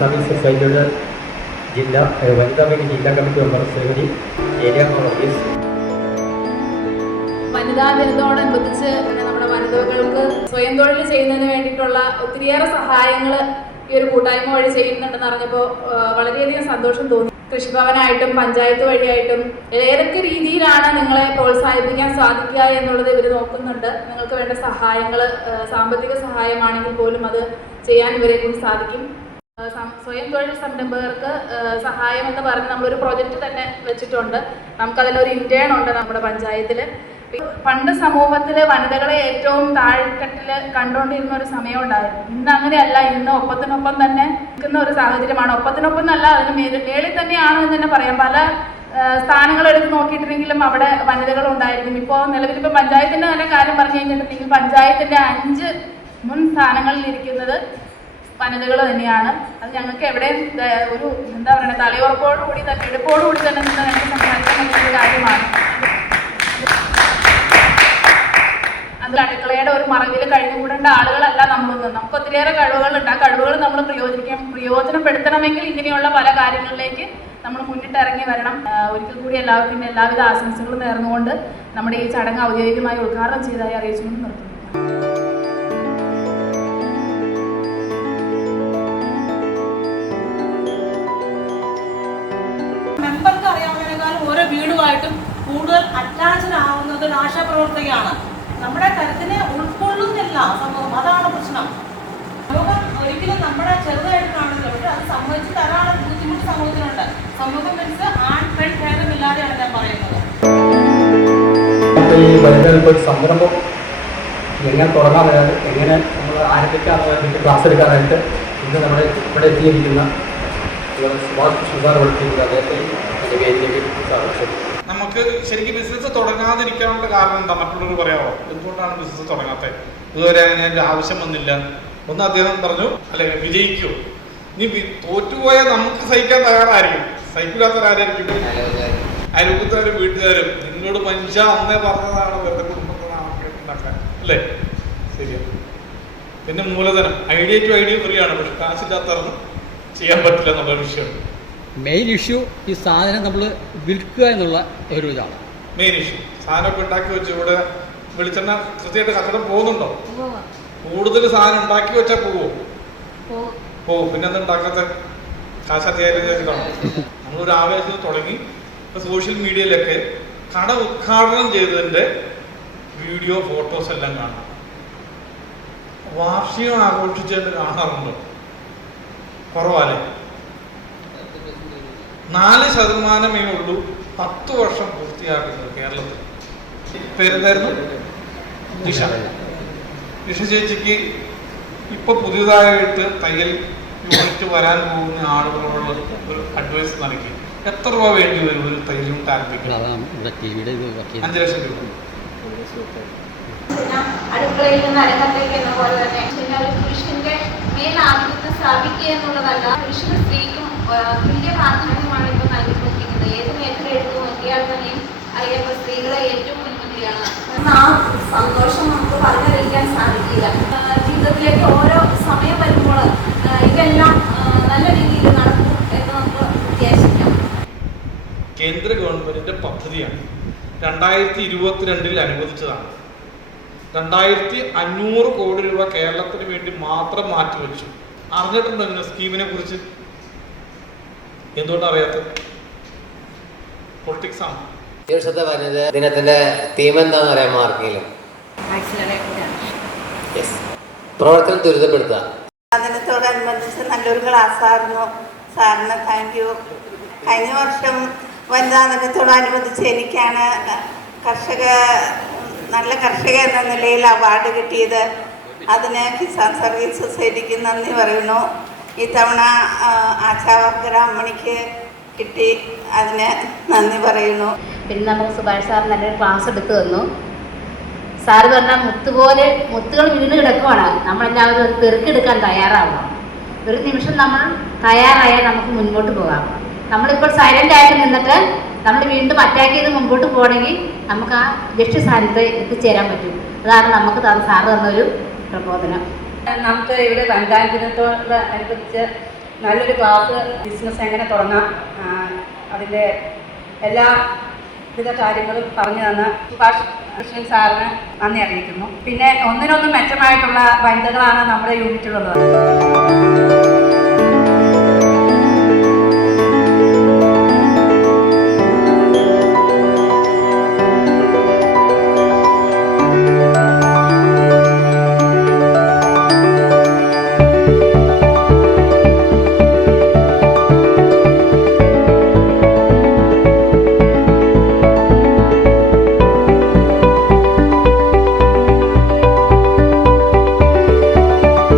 കൈയുടെ ജില്ലാ ഏഹ്, വനിതാ വിംഗ് ജില്ലാ committee member Shrimati area office വനിതാ ദിനത്തോടനുബന്ധിച്ച് നമ്മുടെ വനിതകൾക്ക് സ്വയം തൊഴിൽ ചെയ്യുന്നതിന് വേണ്ടിയിട്ടുള്ള ഒത്തിരിയേറെ സഹായങ്ങൾ ഈ ഒരു കൂട്ടായ്മ വഴി ചെയ്യുന്നുണ്ടെന്ന് അറിഞ്ഞപ്പോൾ വളരെയധികം സന്തോഷം തോന്നി. കൃഷിഭവനായിട്ടും പഞ്ചായത്ത് വഴിയായിട്ടും ഏതൊക്കെ രീതിയിലാണ് നിങ്ങളെ പ്രോത്സാഹിപ്പിക്കാൻ സാധിക്കുക എന്നുള്ളത് ഇവർ നോക്കുന്നുണ്ട്. നിങ്ങൾക്ക് വേണ്ട സഹായങ്ങൾ സാമ്പത്തിക സഹായമാണെങ്കിൽ പോലും അത് ചെയ്യാൻ ഇവരെ കൊണ്ട് സാധിക്കും. സ്വയം തൊഴിൽ സംരംഭകർക്ക് സഹായം എന്ന് പറഞ്ഞ് നമ്മളൊരു പ്രോജക്റ്റ് തന്നെ വെച്ചിട്ടുണ്ട്. നമുക്കതിലൊരു ഇന്റേൺ ഉണ്ട് നമ്മുടെ പഞ്ചായത്തിൽ പണ്ട് സമൂഹത്തിൽ വനിതകളെ ഏറ്റവും താഴ്ക്കെട്ടിൽ കണ്ടുകൊണ്ടിരുന്ന ഒരു സമയം ഉണ്ടായിരുന്നു ഇന്ന് അങ്ങനെയല്ല. ഇന്ന് ഒപ്പത്തിനൊപ്പം തന്നെ നിൽക്കുന്ന ഒരു സാഹചര്യമാണ്. ഒപ്പത്തിനൊപ്പം എന്നല്ല അതിന് മേളിൽ തന്നെയാണ് എന്ന് തന്നെ പറയാം. പല സ്ഥാനങ്ങൾ എടുത്ത് നോക്കിയിട്ടുണ്ടെങ്കിലും അവിടെ വനിതകൾ ഉണ്ടായിരിക്കും ഇപ്പോൾ നിലവിൽ ഇപ്പോൾ പഞ്ചായത്തിന്റെ തന്നെ കാര്യം പറഞ്ഞു കഴിഞ്ഞിട്ടുണ്ടെങ്കിൽ പഞ്ചായത്തിന്റെ അഞ്ച് മുൻ സ്ഥാനങ്ങളിൽ ഇരിക്കുന്നത് വനിതകൾ തന്നെയാണ്. അത് ഞങ്ങൾക്ക് എവിടെയും ഒരു എന്താ പറയുക തലയുറപ്പോടുകൂടി തന്നെ എടുപ്പോടുകൂടി തന്നെ നിന്ന് തന്നെ സംസാരിക്കാൻ പറ്റുന്ന കാര്യമാണ്. അത് അടുക്കളയുടെ ഒരു മറവിൽ കഴിഞ്ഞുകൂടേണ്ട ആളുകളല്ല നമ്മളൊന്നും. നമുക്ക് ഒത്തിരിയേറെ കഴിവുകളുണ്ട്. ആ കഴിവുകൾ നമ്മൾ പ്രയോജനിക്കാൻ പ്രയോജനപ്പെടുത്തണമെങ്കിൽ ഇങ്ങനെയുള്ള പല കാര്യങ്ങളിലേക്ക് നമ്മൾ മുന്നിട്ടിറങ്ങി വരണം. ഒരിക്കൽ കൂടി എല്ലാവർക്കും എല്ലാവിധ ആശംസകളും നേർന്നുകൊണ്ട് നമ്മുടെ ഈ ചടങ്ങ് ഔദ്യോഗികമായി ഉദ്ഘാടനം ചെയ്തതായി അറിയിച്ചുകൊണ്ട് നിർത്തുന്നു. ഒരു ആശാപ്രവർത്തകയാണ് നമ്മുടെ കരുത്തിനെ ഉൾക്കൊള്ളുന്നില്ല സമൂഹം. അതാണ് പ്രശ്നം. സമൂഹം ഒരിക്കലും നമ്മുടെ ചെറുതായിട്ട് കാണുന്നില്ല. പക്ഷെ അത് സമ്മതിച്ച് തരാനുള്ള ബുദ്ധിമുട്ട് സമൂഹത്തിനുണ്ട് സമൂഹം മീൻസ് ആൺ പെൺ ഭേദമില്ലാതെയാണ് ഞാൻ പറയുന്നത്. സംരംഭം എങ്ങനെ തുടങ്ങാമെന്നത് എങ്ങനെ നമ്മൾ ആരംഭിക്കാറുള്ള ക്ലാസ് എടുക്കാനായിട്ട് ഇന്ന് നമ്മുടെ ഇവിടെ എത്തിയിരിക്കുന്ന സുഭാഷ് സുധാർ കൊടുത്തിരിക്കുന്ന അദ്ദേഹത്തെ എന്റെ വേദിയിലേക്ക് സ്വാഗതം നമുക്ക് ശരിക്കും ബിസിനസ് തുടങ്ങാതിരിക്കാനുള്ള കാരണം എന്താ? മറ്റുള്ളവർ പറയാമോ എന്തുകൊണ്ടാണ് ബിസിനസ് തുടങ്ങാത്തത്? ഇതുവരെ അതിന്റെ ആവശ്യം വന്നില്ല. ഒന്ന് അദ്ദേഹം പറഞ്ഞു അല്ലെ വിജയിക്കൂ. നീ തോറ്റുപോയാൽ നമുക്ക് സഹിക്കാൻ തയ്യാറായിരിക്കും സഹിക്കില്ലാത്തവരായിരിക്കും അയൽവക്കക്കാരും വീട്ടുകാരും. നിങ്ങളോട് മനുഷ്യ അന്നേ പറഞ്ഞതാണ് വെറുതെ കുടുംബത്തിനാണ് അല്ലേ? ശരിയാ. പിന്നെ മൂലധനം. ഐഡിയ ടു ഐഡിയ ഫ്രീ ആണ്. പക്ഷെ കാശില്ലാത്തവർക്ക് ചെയ്യാൻ പറ്റില്ല എന്നുള്ള വിഷയം. മെയിൻ ഇഷ്യൂ ഈ സാധനം നമ്മൾ വിൽക്കുക എന്നുള്ള ഒരു ഇതാണ്. മെയിൻ ഇഷ്യൂ സാധനമൊക്കെ ഉണ്ടാക്കി വെച്ച് ഇവിടെ വെളിച്ചെണ്ണ കൃത്യമായിട്ട് കച്ചവടം പോകുന്നുണ്ടോ? കൂടുതൽ സാധനം ഉണ്ടാക്കി വെച്ചാൽ പോവോ പോവും പിന്നെ ഉണ്ടാക്കാത്ത? കാശ് അത്യാവശ്യം നമ്മളൊരു ആവേശത്തിൽ തുടങ്ങി ഇപ്പൊ സോഷ്യൽ മീഡിയയിലൊക്കെ കട ഉദ്ഘാടനം ചെയ്തതിന്റെ വീഡിയോ ഫോട്ടോസ് എല്ലാം കാണാം. വാർഷികം ആഘോഷിച്ചതിന് കാണാറുണ്ടോ? കുറവാലേ നാല് ശതമാനമേ ഉള്ളൂ. പത്ത് വർഷം പൂർത്തിയാക്കുന്നത് കേരളത്തിൽ. പേരെന്തായിരുന്നു? നിഷ. നിഷ ചേച്ചിക്ക് ഇപ്പൊ പുതിയതായിട്ട് തയ്യൽ യൂണിറ്റ് വരാൻ പോകുന്ന ആളുകളോട് ഒരു അഡ്വൈസ് നൽകി. എത്ര രൂപ വേണ്ടി വരും ഒരു തയ്യൽ യൂണിറ്റ് ആരംഭിക്കണം അഞ്ച് ലക്ഷം രൂപ. അടുക്കളയിൽ നിന്ന് അരങ്ങത്തേക്ക് എന്ന പോലെ തന്നെ. ഒരു പുരുഷന്റെ മേലാധിപത്യം സ്ഥാപിക്കുക എന്നുള്ളതല്ല പുരുഷന് സ്ത്രീക്കും തുല്യ പ്രാധാന്യമാണ് ഇപ്പൊ നൽകിക്കൊണ്ടിരിക്കുന്നത്. ഏത് മേഖല എടുത്തു നോക്കിയാൽ തന്നെയും അറിയപ്പോൾ സ്ത്രീകളെ ഏറ്റവും മുൻപന്തിയാണ് ആ സന്തോഷം നമുക്ക് പറഞ്ഞറിയിക്കാൻ സാധിക്കില്ല. ജീവിതത്തിലേക്ക് ഓരോ സമയം വരുമ്പോൾ ഇതെല്ലാം നല്ല രീതിയിൽ നടക്കും എന്ന് നമുക്ക് വിചാരിക്കാം. കേന്ദ്ര ഗവൺമെന്റിന്റെ പദ്ധതിയാണ് രണ്ടായിരത്തി ഇരുപത്തിരണ്ടിൽ അനുവദിച്ചതാണ്. രണ്ടായിരത്തി അഞ്ഞൂറ് കോടി രൂപ കേരളത്തിന് വേണ്ടി മാത്രം മാറ്റിവെച്ചു. അറിഞ്ഞിട്ടുണ്ടോ ഇങ്ങനെ സ്കീമിനെ കുറിച്ച്? എന്തുകൊണ്ടാണ് അറിയാത്തത്? പൊളിറ്റിക്സ് ആണ്. ഈ വർഷത്തെ വനിത ദിനത്തിന്റെ തീം എന്താണെന്ന് അറിയാൻ മാർക്കിലും പ്രവർത്തനം ത്വരിതപ്പെടുത്തുക. ദിനത്തോടനുബന്ധിച്ച് നല്ലൊരു ക്ലാസ്സായിരുന്നു സാറിന് താങ്ക് യു കഴിഞ്ഞ വർഷം വനിതാ ദിനത്തോടനുബന്ധിച്ച് എനിക്കാണ് കർഷക നല്ല കർഷക എന്ന നിലയിൽ അവാർഡ് കിട്ടിയത്. അതിന് കിസാൻ സർവീസ് സൊസൈറ്റിക്ക് നന്ദി പറയുന്നു. ഇത്തവണ ആ, ആശാവർക്കര അമ്മണിക്ക് കിട്ടി. അതിന് നന്ദി പറയുന്നു. പിന്നെ നമുക്ക് സുഭാഷ് സാർ നല്ലൊരു ക്ലാസ് എടുത്തു തന്നു. സാറ് പറഞ്ഞാൽ മുത്ത് പോലെ മുത്തുകൾ വീണ് കിടക്കുവാണ്. നമ്മളെല്ലാവരും അത് തെറുക്കെടുക്കാൻ തയ്യാറാവണം. ഒരു നിമിഷം നമ്മൾ തയ്യാറായാൽ നമുക്ക് മുന്നോട്ട് പോകാം. നമ്മളിപ്പോൾ സൈലന്റ് ആയിട്ട് നിന്നിട്ട് നമ്മൾ വീണ്ടും അറ്റാക്ക് ചെയ്ത് മുമ്പോട്ട് പോകണമെങ്കിൽ നമുക്ക് ആ ലക്ഷ്യസ്ഥാനത്ത് എത്തിച്ചേരാൻ പറ്റും. അതാണ് നമുക്ക് സാറ് തന്നൊരു പ്രബോധനം. നമുക്ക് ഇവിടെ വനിതാ ദിനത്തോട് അനുബന്ധിച്ച് നല്ലൊരു ക്ലാസ് ബിസിനസ് എങ്ങനെ തുടങ്ങാം അതിന്റെ എല്ലാ വിധ കാര്യങ്ങളും പറഞ്ഞു തന്ന കൃഷ്ണൻ സാറിന് നന്ദി അറിയിക്കുന്നു. പിന്നെ ഒന്നിനൊന്നും മെച്ചമായിട്ടുള്ള വനിതകളാണ് നമ്മുടെ യൂണിറ്റിലുള്ളത്